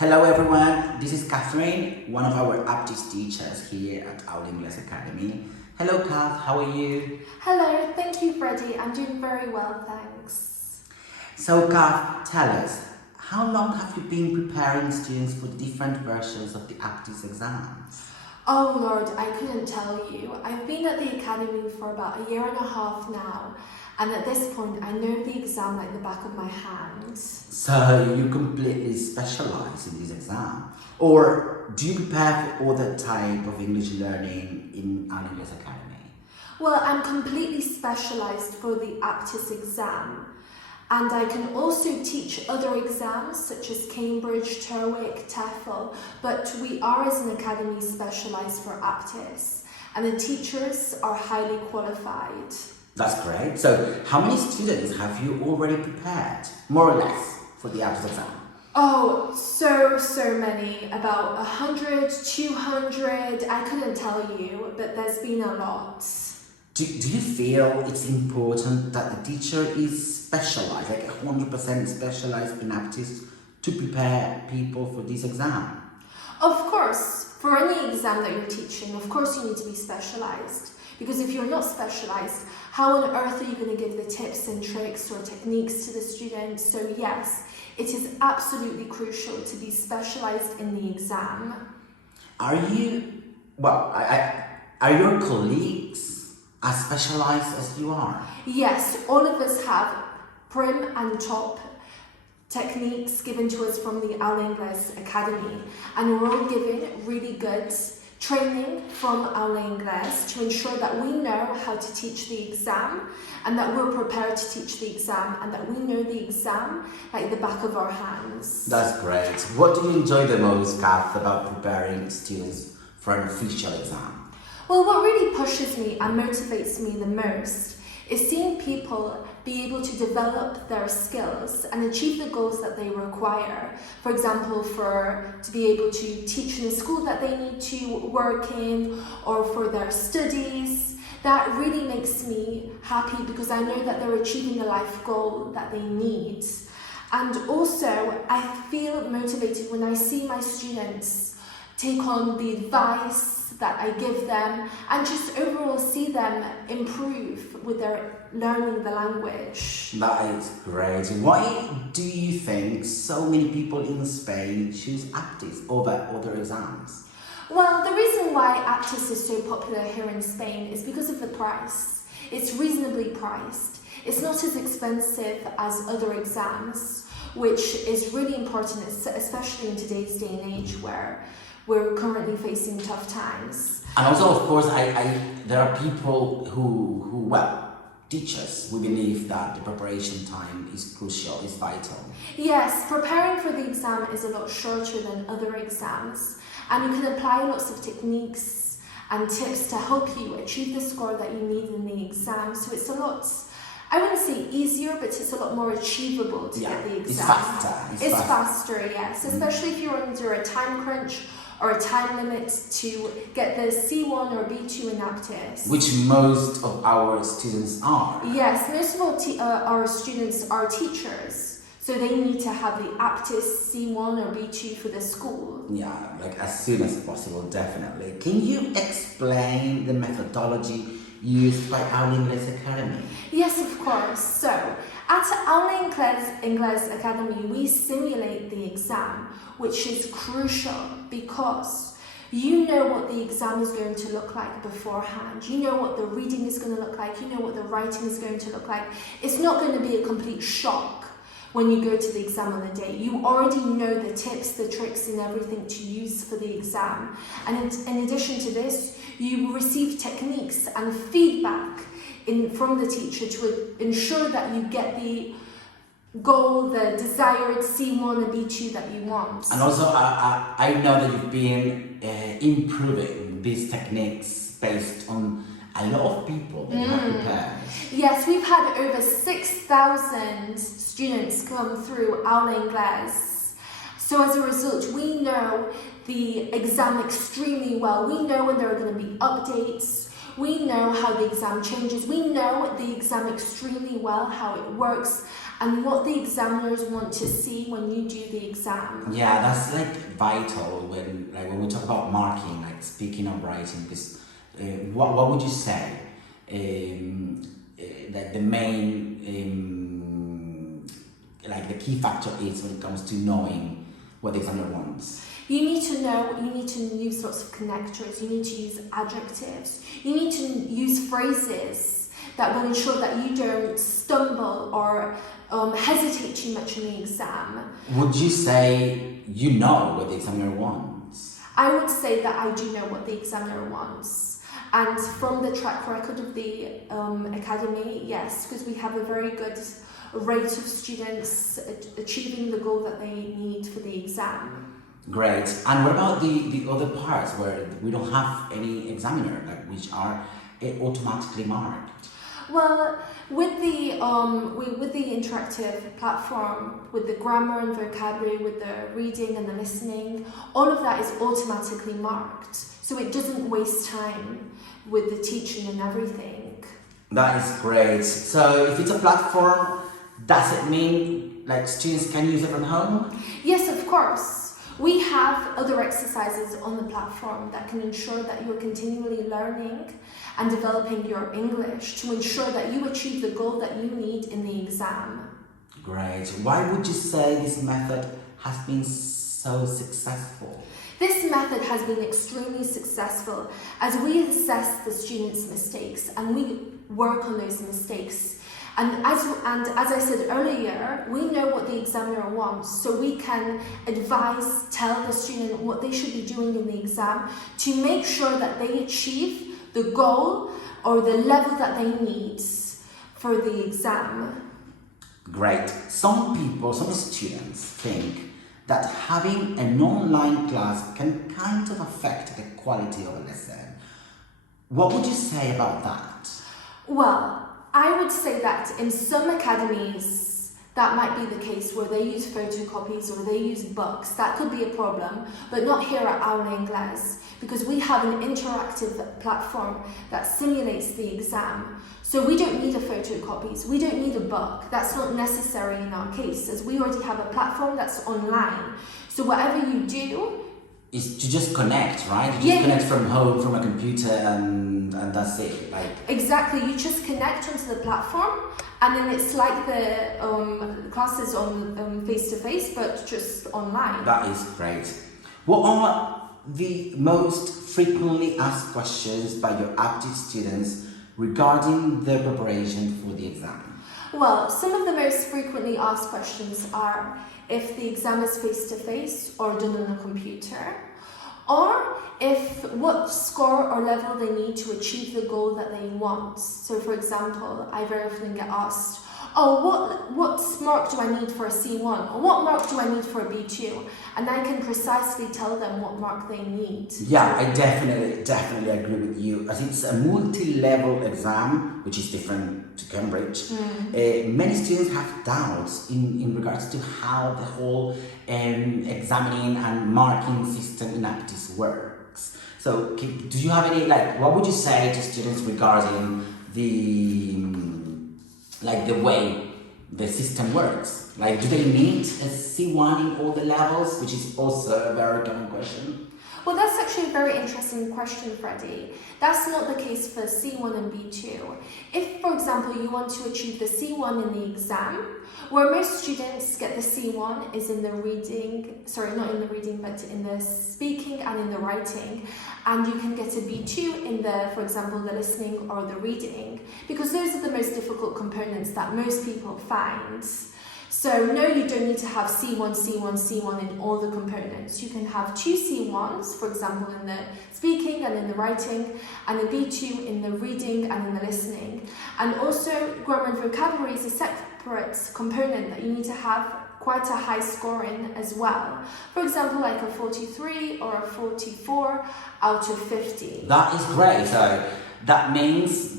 Hello everyone, this is Kathryn, one of our Aptis teachers here at Aula Inglés Academy. Hello Kath, how are you? Hello, thank you Freddie, I'm doing very well, thanks. So Kath, tell us, how long have you been preparing students for different versions of the Aptis exams? Oh Lord, I couldn't tell you. I've been at the academy for about a year and a half now, and at this point I know the exam like the back of my hand. So you completely specialize in this exam? Or do you prepare for other type of English learning in Aula Inglés Academy? Well, I'm completely specialized for the Aptis exam, and I can also teach other exams such as Cambridge, TOEIC, TOEFL, but we are as an academy specialized for Aptis, and the teachers are highly qualified. That's great. So how many students have you already prepared, more or less, for the Aptis exam? Oh, so many, about 100, 200, I couldn't tell you, but there's been a lot. Do you feel it's important that the teacher is specialized, like 100% specialized in Aptis to prepare people for this exam? Of course, for any exam that you're teaching, of course you need to be specialized. Because if you're not specialized, how on earth are you going to give the tips and tricks or techniques to the students? So yes, it is absolutely crucial to be specialized in the exam. Are your colleagues as specialized as you are? Yes, all of us have prim and top techniques given to us from the Aula Inglés Academy, and we're all given really good training from Aula Inglés to ensure that we know how to teach the exam and that we're prepared to teach the exam and that we know the exam like the back of our hands. That's great. What do you enjoy the most, Kath, about preparing students for an official exam? Well, what really pushes me and motivates me the most is seeing people be able to develop their skills and achieve the goals that they require. For example, to be able to teach in the school that they need to work in, or for their studies. That really makes me happy because I know that they're achieving the life goal that they need. And also, I feel motivated when I see my students take on the advice that I give them and just overall see them improve with their learning the language. That is great. Why do you think so many people in Spain choose Aptis over other exams? Well, the reason why Aptis is so popular here in Spain is because of the price. It's reasonably priced. It's not as expensive as other exams, which is really important, especially in today's day and age where we're currently facing tough times. And also, of course, there are people who teachers, we believe that the preparation time is crucial, is vital. Yes, preparing for the exam is a lot shorter than other exams, and you can apply lots of techniques and tips to help you achieve the score that you need in the exam. So it's a lot, I wouldn't say easier, but it's a lot more achievable to get the exam. It's faster. It's faster, yes, especially if you're under a time crunch or a time limit to get the C1 or B2 in Aptis. Which most of our students are. Yes, most of our students are teachers, so they need to have the Aptis C1 or B2 for the school. Yeah, like as soon as possible, definitely. Can you explain the methodology used by Aula Inglés Academy? Yes, of course. So, at Aula Inglés Academy, we simulate the exam, which is crucial because you know what the exam is going to look like beforehand. You know what the reading is going to look like. You know what the writing is going to look like. It's not going to be a complete shock when you go to the exam on the day. You already know the tips, the tricks and everything to use for the exam. And in addition to this, you receive techniques and feedback from the teacher to ensure that you get the goal, the desired C1 and B2 that you want. And also, I know that you've been improving these techniques based on a lot of people that you have prepared. Yes, we've had over 6,000 students come through Aula Inglés. So as a result, we know the exam extremely well. We know when there are going to be updates. We know how the exam changes. We know the exam extremely well, how it works, and what the examiners want to see when you do the exam. Yeah, that's like vital when we talk about marking, like speaking or writing. Because what would you say that the main like the key factor is when it comes to knowing what the examiner wants? You need to know, you need to use lots of connectors, you need to use adjectives, you need to use phrases that will ensure that you don't stumble or hesitate too much in the exam. Would you say you know what the examiner wants? I would say that I do know what the examiner wants. And from the track record of the Academy, yes, because we have a very good rate of students achieving the goal that they need for the exam. Great. And what about the other parts where we don't have any examiner, like which are automatically marked? Well, with the interactive platform, with the grammar and vocabulary, with the reading and the listening, all of that is automatically marked. So it doesn't waste time with the teaching and everything. That is great. So if it's a platform, does it mean like students can use it from home? Yes, of course. We have other exercises on the platform that can ensure that you're continually learning and developing your English to ensure that you achieve the goal that you need in the exam. Great. Why would you say this method has been so successful? This method has been extremely successful as we assess the students' mistakes and we work on those mistakes. And as I said earlier, we know what the examiner wants, so we can advise, tell the student what they should be doing in the exam to make sure that they achieve the goal or the level that they need for the exam. Great. Some students think that having an online class can kind of affect the quality of a lesson. What would you say about that? Well, I would say that in some academies that might be the case where they use photocopies or they use books. That could be a problem, but not here at Aula Inglés, because we have an interactive platform that simulates the exam. So we don't need a photocopies, we don't need a book. That's not necessary in our case, as we already have a platform that's online. So whatever you do is to just connect, right? You just connect from home, from a computer, and that's it. Like exactly, you just connect onto the platform, and then it's like the classes on face-to-face, but just online. That is great. What are the most frequently asked questions by your Aptis students regarding their preparation for the exam? Well, some of the most frequently asked questions are if the exam is face-to-face or done on a computer, or what score or level they need to achieve the goal that they want. So for example, I very often get asked, what mark do I need for a C1? Or what mark do I need for a B2? And I can precisely tell them what mark they need. Yeah, I definitely agree with you. As it's a multi-level exam, which is different to Cambridge, many students have doubts in regards to how the whole examining and marking system in Aptis works. So do you have any, what would you say to students regarding the way the system works? Do they need a C1 in all the levels, which is also a very common question? Well, that's actually a very interesting question, Freddie. That's not the case for C1 and B2. If, for example, you want to achieve the C1 in the exam, where most students get the C1 is in the reading, not in the reading, but in the speaking and in the writing, and you can get a B2 in for example, the listening or the reading, because those are the most difficult components that most people find. So no, you don't need to have C1, C1, C1 in all the components. You can have 2 C1s, for example, in the speaking and in the writing, and a B2 in the reading and in the listening. And also, grammar and vocabulary is a separate component that you need to have quite a high score in as well. For example, like a 43 or a 44 out of 50. That is great. So that means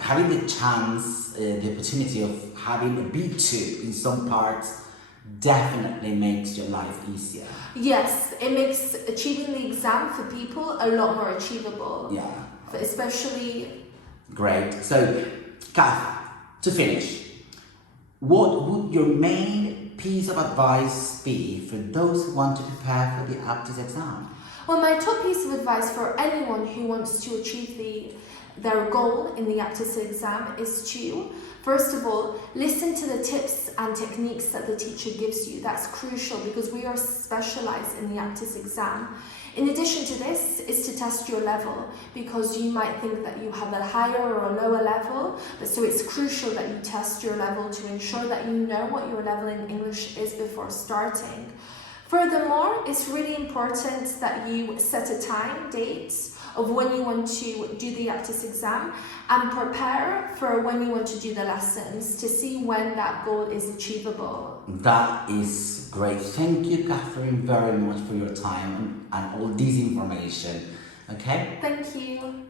having the chance, the opportunity of having a B2 in some parts definitely makes your life easier. Yes, it makes achieving the exam for people a lot more achievable. Yeah. Especially... Great. So, Kath, to finish, what would your main piece of advice be for those who want to prepare for the Aptis exam? Well, my top piece of advice for anyone who wants to achieve their goal in the Aptis exam is to, first of all, listen to the tips and techniques that the teacher gives you. That's crucial because we are specialised in the Aptis exam. In addition to this is to test your level, because you might think that you have a higher or a lower level, but so it's crucial that you test your level to ensure that you know what your level in English is before starting. Furthermore, it's really important that you set a time, date, of when you want to do the Aptis exam and prepare for when you want to do the lessons to see when that goal is achievable. That is great. Thank you, Kathryn, very much for your time and all this information. Okay? Thank you.